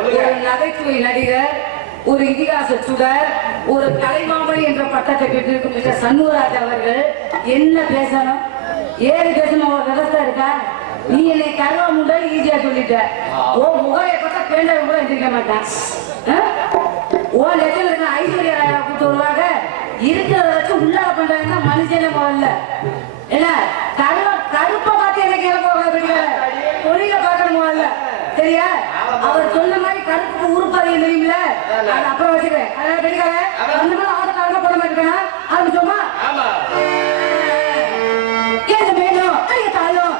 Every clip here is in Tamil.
ஒரு நகைச்சுவை நடிகர், ஒரு இதிகாச சுடர், ஒரு கலைமாமணி என்ற பட்டத்தை பெற்றிருக்கின்ற சண்முகராஜ் அவர்கள் என்ன பேசணும், ஏது பேசணும் ஒரு விவசாய இருக்கா? நீ என்னை கருவா முண்டை ஈஸியா சொல்லிட்ட. ஓ முகையை பார்த்தா பேண்டை கூட எந்திரிக்க மாட்டான். ஓ லெட்டர் இருக்க ஐஸ்வர்யா ராயா கூட்டு வருவாங்க. இருக்கிறத வச்சு உள்ளாக பண்றாங்கன்னா மனுஷனே முதல்ல என்ன கருப்பை பார்த்து எனக்கு தொழில பார்க்கணும் முதல்ல. சரியா? அவர் சொன்ன மாதிரி கருப்புக்கு உருப்பாதையும் தெரியுமில்ல, அது அப்புறம் வச்சுக்கிறேன். அதாவது கிடைக்காத அந்த மாதிரி ஆட்டக்காரங்க போட மாட்டேன்னா அது சும்மா என்ன வேணும் ஐயத்தாலும்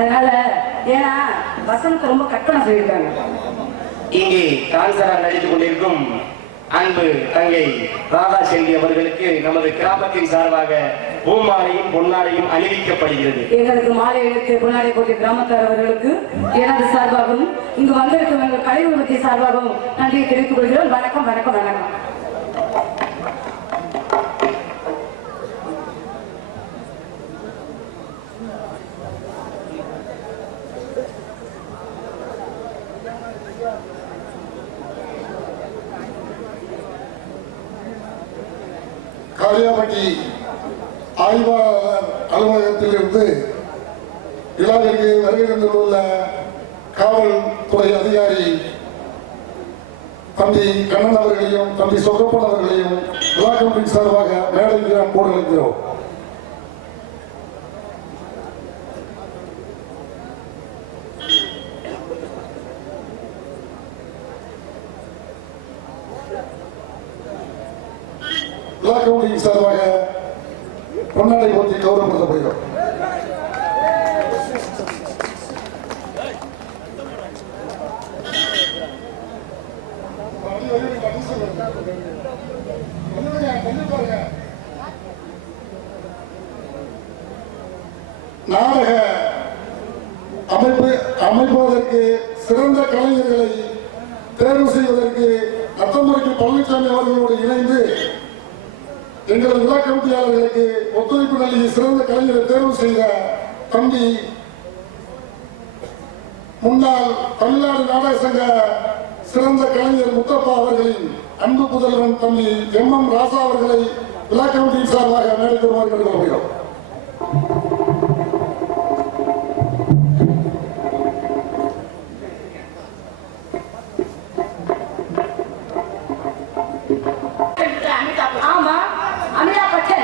அதனால ஏன்னா வசனத்தை ரொம்ப கட்டணம் சொல்லியிருக்காங்க. இங்கே டான்சரா நடித்துக் கொண்டிருக்கும் அன்பு தங்கை ராதா செல்வி அவர்களுக்கு நமது கிராமத்தின் சார்பாக பூமாலையும் பொன்னாடையும் அணிவிக்கப்படுகிறது. எங்களுக்கு மாலை எடுத்து பொன்னாடை போட்டிய கிராமத்தார் அவர்களுக்கு எனது சார்பாகவும் இங்கு வந்திருக்கும் எங்கள் கலை உலகத்தை சார்பாகவும் நன்றியை தெரிவித்துக் கொள்கிறோம். வணக்கம் வணக்கம் வணக்கம். காளியாம்பட்டி ஆய்வாளர் அலுவலகத்திலிருந்து விழாவிற்கு வருகை தந்துள்ள காவல்துறை அதிகாரி தம்பி கண்ணன் அவர்களையும் தம்பி சொக்கப்பன் அவர்களையும் விழா கமிட்டி சார்பாக மேடைக்கு நாம் போட வைக்கிறோம். விழா கமிட்டி சார்பாக பொன்னாடை போட்டி கௌரவப்படுத்தப்படுகிறோம். நாடக அமைப்பதற்கு சிறந்த கலைஞர்களை தேர்வு செய்வதற்கு அத்தம்பருக்கு பழனிசாமி அவர்களோடு இணைந்து எங்களது விழா கமிட்டியாளர்களுக்கு ஒத்துழைப்பு நல்கி சிறந்த கலைஞரை தேர்வு செய்த தம்பி முன்னாள் தமிழ்நாடு நாடக சங்க சிறந்த கலைஞர் முத்தப்பா அவர்களின் அன்பு புதல்வன் தம்பி எம் ராசா அவர்களை விழா கமிட்டியின் சார்பாக மேடைக்கு வருமாறு கேட்டுக்கொள்கிறோம். ஆமா அமிதாப் பச்சன்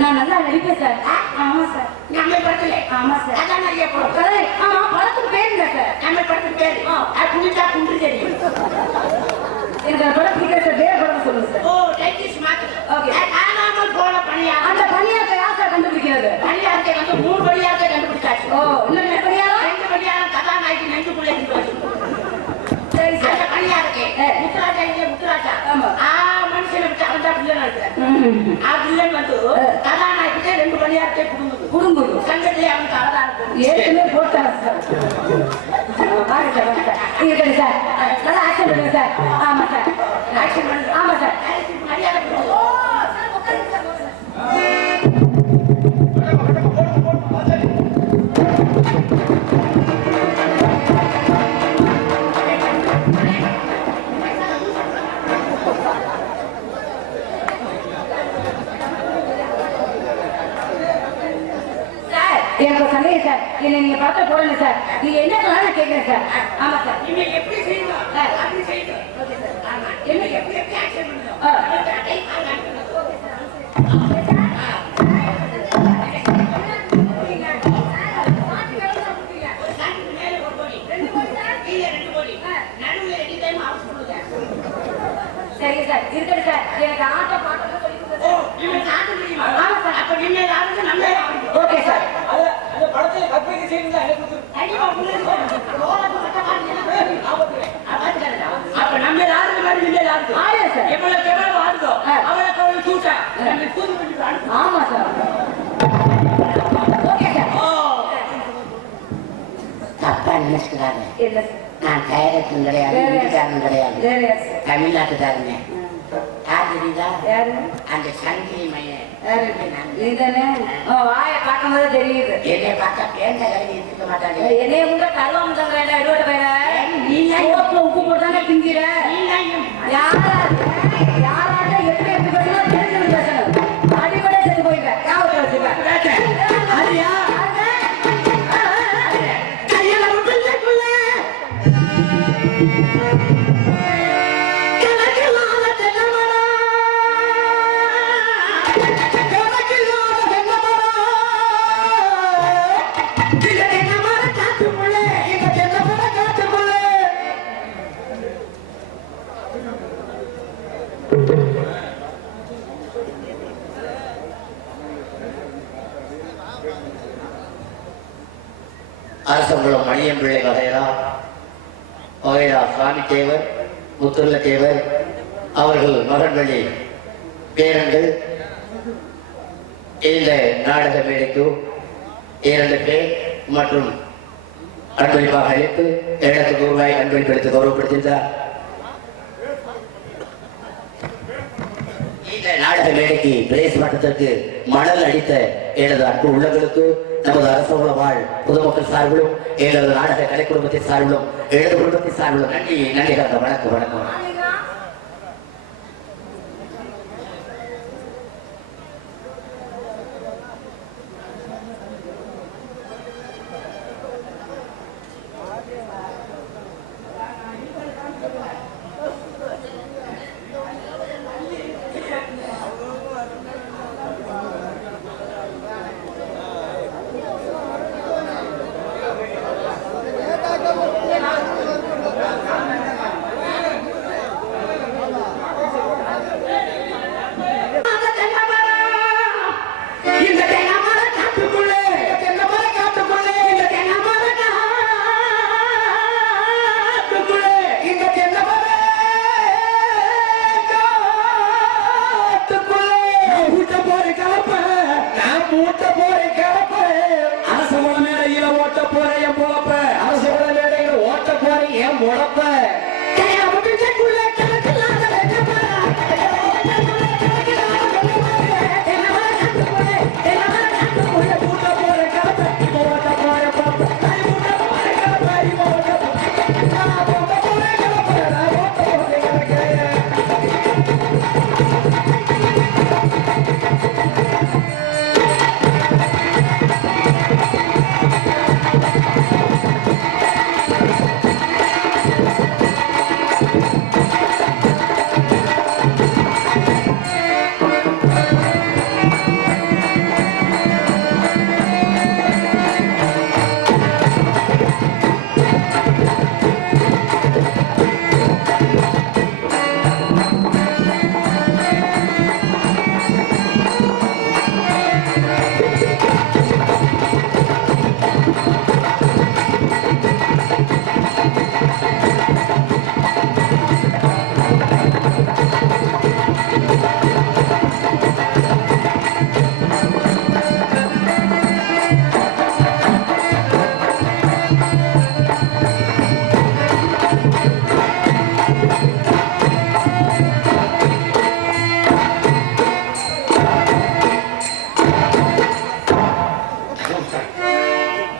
நான் நல்லா நடிப்பேன் சார். ஆமா சார். நம்ம படத்துல ஆமா சார். அதான் நிறைய படம். கதை ஆமா படத்துக்கு பேருங்க சார். நம்ம படத்துக்கு பேரு குடிச்சா குண்டு தெரியும். எனக்கு அந்த படம் பிடிக்கிற சார். வேற படம் சொல்லுங்க சார். ஓ டைட்டிஸ் மாத்து. ஓகே. காணாமல் போன பணியா. அந்த பணியாத்தை யார் சார் கண்டுபிடிக்கிறது? பணியாத்தை வந்து 3 பணியாத்தை கண்டுபிடிச்சாச்சு. ஓ இன்னும் என்ன பணியாரம்? 2 பணியாரம் கதாநாயகி நெஞ்சுக்குள்ளே இருந்து. சரி சார். அந்த பணியாருக்கு முத்துராஜா இல்லையா முத்துராஜா. ஆமா. மனுஷனை விட்டு அவன் தான் பிள்ளை நடத்துறேன். பிள்ளை வந்து கதாநாயகிட்டே 2 பணியாரத்தை குடும்பம் சங்கத்திலே அவனுக்கு அவதாரம் ஏற்கனவே போட்டாங்க சார். வாங்க சார் வாங்க சார். நீங்க சரி சார். நல்லா ஆக்ஷன் பண்ணுங்க சார். ஆமா சார். ஆக்ஷன் பண்ணு. ஆமா சார். மரியாதை கொடு. எனக்கு சந்தேகம் சார். என்ன நீங்க பார்த்து போடுங்க சார். நீங்க என்ன நான் கேட்கிறேன் சார். ஆமா சார். நீங்க எப்படி செய்யணும் அப்படி செய்யணும். Okay sir. ஆமா. என்ன எப்படி ஆக்ஷன் பண்ணணும். சரி சார். இருக்கட்டும் சார். எனக்கு ஆட்ட பாட்டு சொல்லி கொடுங்க சார். இவன் ஆட்ட முடியுமா? ஆமா சார். அப்ப நீங்க ஆடுறது நம்ம ஓகே சார். அந்த படத்தை கற்பனை செய்யுங்க. கண்டிப்பா புரியுது. ரோலக்கு மட்டமா இருக்கு. அப்ப நம்ம ஆடுற மாதிரி நீங்க ஆடுது. ஆயா சார். எவ்வளவு ஆடுதோ அவளுக்கு அவள் சூட்டா நம்ம தூது பண்ணி ஆடுது. ஆமா சார். Okay sir. தப்பா நினைச்சுக்கிறாங்க. இல்ல சார். நான் டைரக்டரும் கிடையாது, இந்திக்காரனும் கிடையாது, வேற யார் சார்? தமிழ்நாட்டுக்காரங்க. யார் தெரியுதா? யாரு? அந்த சங்கிலி மையன். யாரு? நீதானே? வாயை பார்க்கும்போது தெரியுது. என்னை பார்த்தா பேந்த கல்வி இருக்க மாட்டாங்க. என்னைய கூட கருவாம தங்குறேன் எடுவட்ட பையன். நீ சோப்புல உப்பு போட்டாங்க திங்கிற. யாராட்ட எப்படி எப்படி பேசணும் தெரிஞ்சு பேசணும். அடிப்படை செத்து போயிட்டேன். ஞாபகத்தில் வச்சுப்பேன். அது யார்? கையில பிள்ளைக்குள்ள அரசங்குளம் மணியம்பிள்ளை வகைரா சுவாமி தேவர், முத்துள்ள தேவர் அவர்கள் மகன்களி பேரங்கள் இந்த நாடக மேடைக்கு 2 பேர் மற்றும் அன்பளிப்பாக அளித்து 7 ரூபாய் அன்பளிப்படுத்தி கௌரவப்படுத்தினார். இந்த நாடக மேடைக்கு பிரேஸ் மட்டத்திற்கு மணல் அடித்த எனது அன்பு உள்ளங்களுக்கு நமது அரசுல வாழ் பொதுமக்கள் சார்பிலும் எனது நாடக கலை குடும்பத்தின் சார்பிலும் எனது குடும்பத்தின் சார்பிலும் நன்றி கலந்த வணக்கம் வணக்கம்.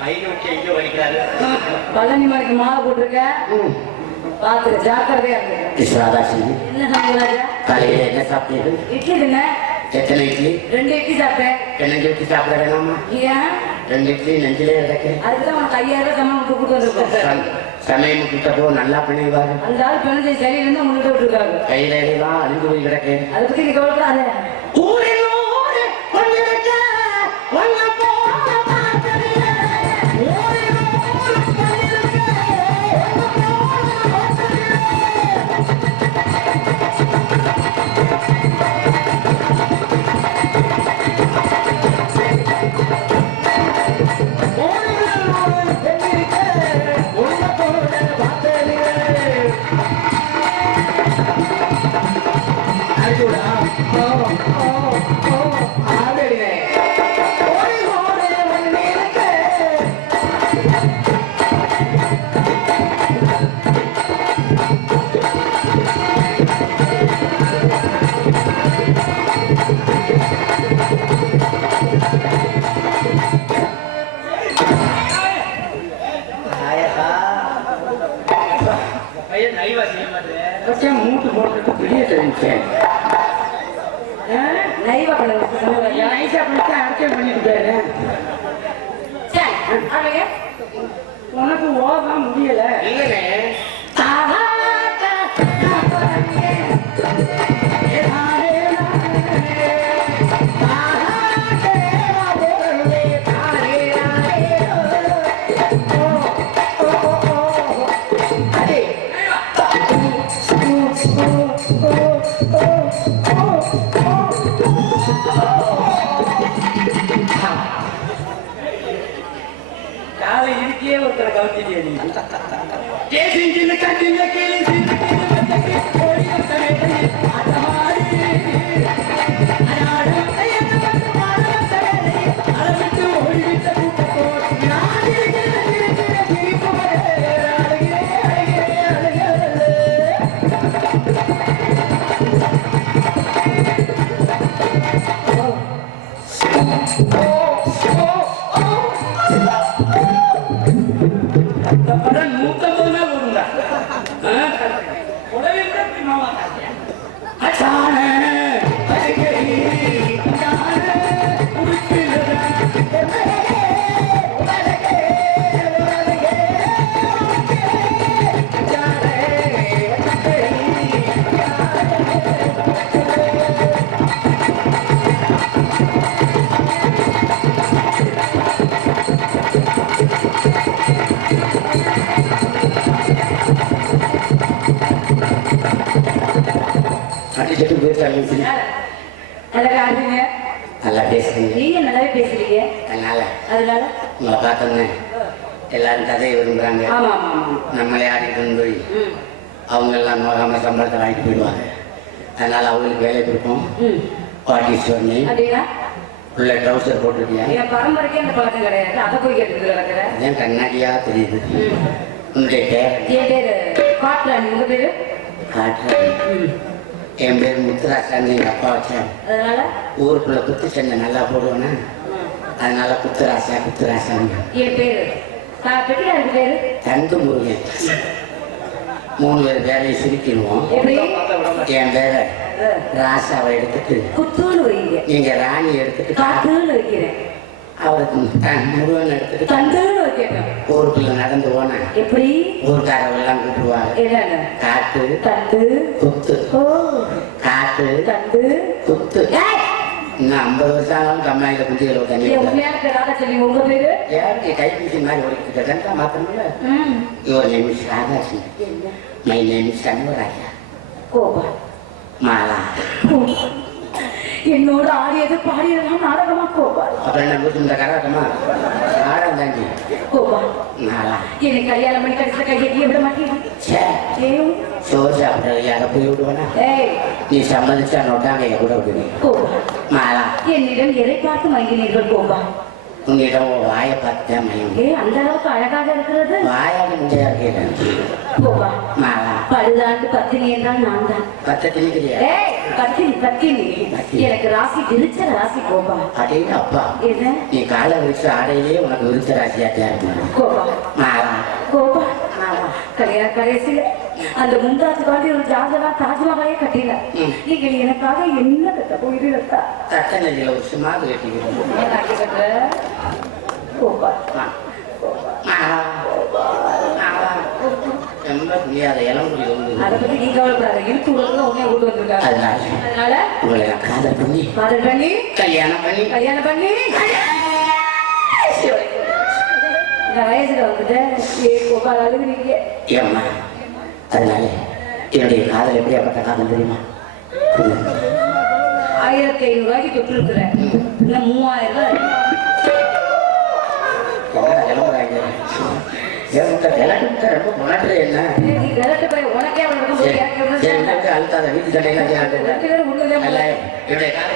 ஐநூற்றி எங்க வலிக்கிறாரு பழனி மலைக்கு மாலை போட்டிருக்க பார்த்து ஜாக்கிரதையா இருக்கு. ராதாசி என்ன சமையலாஜா? காலையில என்ன சாப்பிட்டீங்க? இட்லி தின்ன. எத்தனை இட்லி? 2 இட்லி சாப்பிட்டேன். என்ன இட்லி சாப்பிட வேணாமா? ஏன்? 2 இட்லி நெஞ்சிலே இருக்கு. அதுக்குதான் உனக்கு 5000 சம்பளம் கொடுத்து வந்திருக்கோம். சமயம் கிட்டப்போ நல்லா பிணைவாரு. அந்த ஆள் பிணைஞ்சு சரியிலிருந்து உங்கள்கிட்ட விட்டுருக்காரு. கையில எல்லாம் அழிந்து போய் கிடக்கு. அதை பத்தி நீ கவலைப்படாத. மூட்டு போட்டு வெளியே தெரிஞ்சேன். நைவா பண்ண நைஸா பண்ணிட்டு அரசியல் பண்ணிட்டு உனக்கு ஓதான் முடியல. இல்லைங்க காலை இருக்கே ஒருத்தரை கவனிச்சிட்டே நல்லா பேசுறீங்க. நீங்க நல்லாவே பேசுறீங்க. அதனால அதனால பார்த்தோன்னே எல்லாரும் கதையை விரும்புறாங்க. ஆமா ஆமா ஆமா நம்மளே ஆடிட்டு போய் அவங்க எல்லாம் நோகாம சம்பளத்தை வாங்கிட்டு போயிடுவாங்க. அதனால அவங்களுக்கு வேலை கொடுப்போம். பாட்டிஸ்வரனி அப்படின்னா உள்ள ட்ரௌசர் போட்டுருக்கியா? என் பரம்பரைக்கே அந்த பழக்கம் கிடையாது. அதை போய் கேட்டு கிடக்குற அதான் கண்ணாடியா தெரியுது. உன்னுடைய பேர்? என் பேரு காட்லாணி. உங்க பேரு? காட்டுறேன். என் பேர் முத்துராசான்னு எங்க அப்பா வச்சேன். அதனால ஊருக்குள்ள குத்து சண்டை நல்லா போடுவேன்னா அதனால குத்துராசா குத்துராசான்னு. என் பேரு பெட்டியாருக்கு பேரு தந்து முருகன். 3 பேர் பேரையும் சுருக்கிடுவோம். எப்படி? என் பேரை ராசாவை எடுத்துட்டு குத்தூன்னு வைங்க. நீங்க ராணி எடுத்துட்டு காட்டுன்னு வைக்கிறேன். அவருக்கு முருகன் எடுத்துட்டு தந்துன்னு வைக்கிறேன். ஊருக்குள்ள நடந்து போனா எப்படி? ஊருக்காரவெல்லாம் கூப்பிடுவாங்க. என்னன்னு? காட்டு தந்து குத்து. ஓ காட்டு தந்து குத்து. இன்னும் 50 வருஷம் ஆனாலும் கம்மாயில குந்திகளை தண்ணி உண்மையான பேராக சொல்லி உங்க பேரு? ஏன் கைப்பீசி மாதிரி ஒரு கிட்ட மாத்தணும்ல. Your name is Radhasi. My name is Shanmugaraja. கோபா மாலா. என்னோட ஆடியது பாடியதெல்லாம் நாடகமா கோபா? அப்புறம் என்ன புரிஞ்சு இந்த கராட்டமா நாடகம் தாண்டி கோபா மாலா. என்னை கல்யாணம் பண்ணி கடைசியில் கையெட்டிய விட மாட்டேன். சோறு சாப்பிட்றது யாரை போய் விடுவேனா? நீ சம்மதிச்சா நோட்டாங்க என் கூட விடுவீங்க. கோபா மாலா என்னிடம் எதை பார்த்து மயங்கினீர்கள் கோபா? உன்னிடம் வாயை பார்த்துதான் மயங்கி. அந்த அளவுக்கு அழகாக இருக்கிறது. வாயாட முடியா இருக்கேன். கோபா மாலா பழுதாண்டு பத்தினி என்றால் நான் தான். பத்த திணிக்கிறியா? கத்தினி எனக்கு ராசி விரிச்ச ராசி கோபா. அடேங்க அப்பா, என்ன நீ காலை விரிச்ச ஆடையிலே உனக்கு விரிச்ச ராசியா இருக்கும். கோபா மாவா கோபா கடைசியில அந்த முந்தாத்து காண்டி ஒரு ஜாதகா தாஜ்மஹாலே கட்டில. நீங்க எனக்காக என்ன கட்ட போயிருக்கா? தட்டநெல்லியில ஒரு சும்மாது கட்டிக்கிறோம். கோபா ரொம்ப முடியாத இளம்புரி வந்து அதை பத்தி நீ கவலைப்படாத. இழுத்து உலகம் உடனே கொண்டு வந்திருக்காங்க. அதனால உங்களை நான் காதல் பண்ணி கல்யாணம் பண்ணி இந்த வயசுல வந்துட்டு கோபால் அழுகுறீங்க. ஏம்மா, அதனால என்னுடைய காதல் எப்படியாப்பட்ட காதல் தெரியுமா? 1500 ரூபாய்க்கு தொட்டு இருக்கிறேன். இன்னும் 3000 ரூபாய் கிளம்புறாங்க. ரொம்ப முன்னாடி என்ன உனக்கே அழுத்தாத வீட்டு சண்டையெல்லாம் என்னுடைய தங்க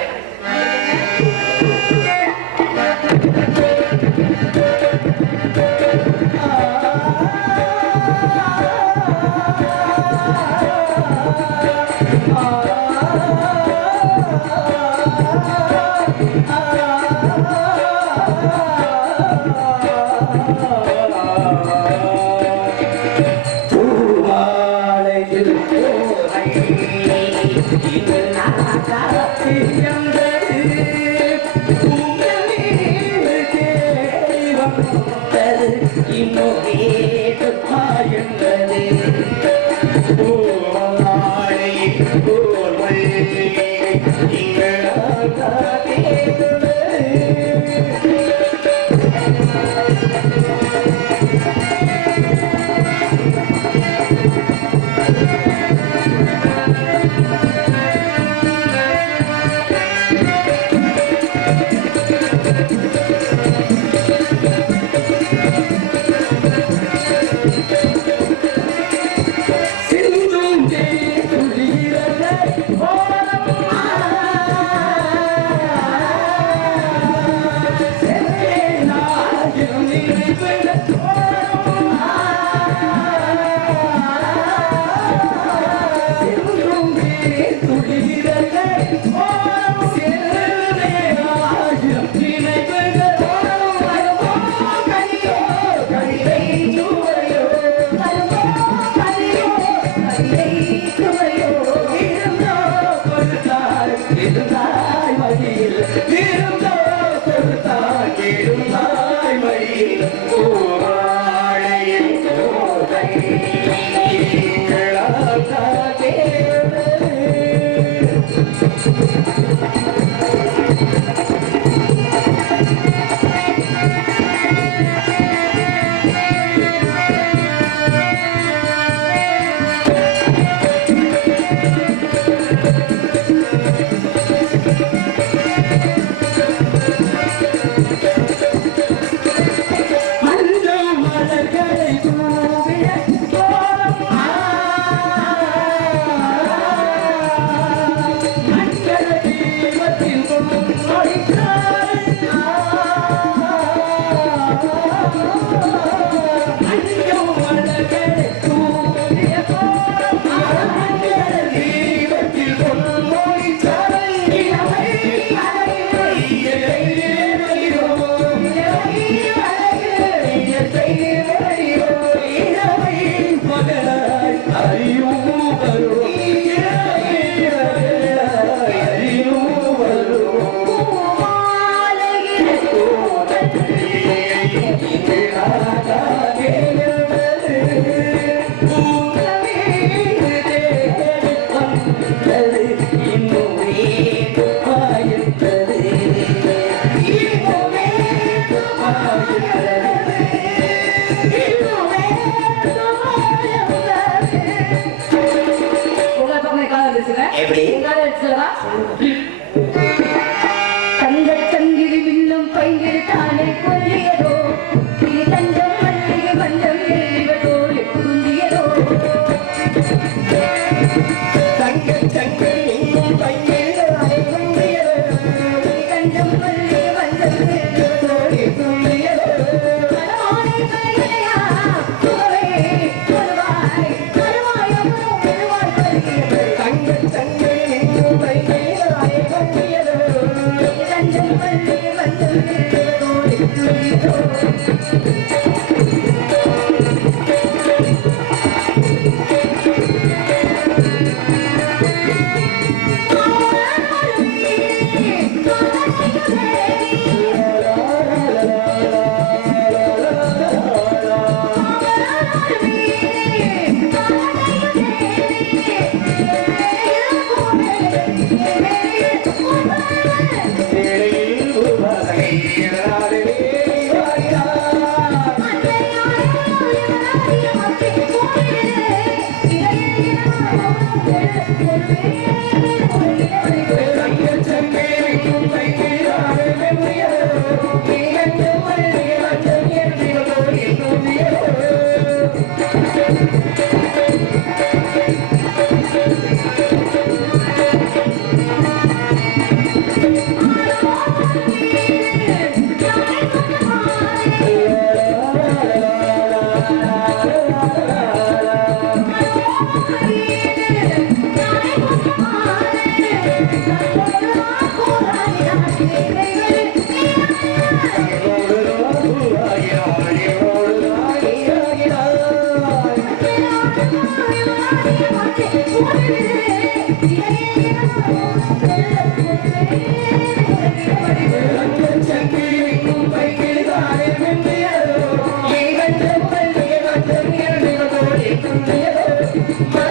துள்ளியதோ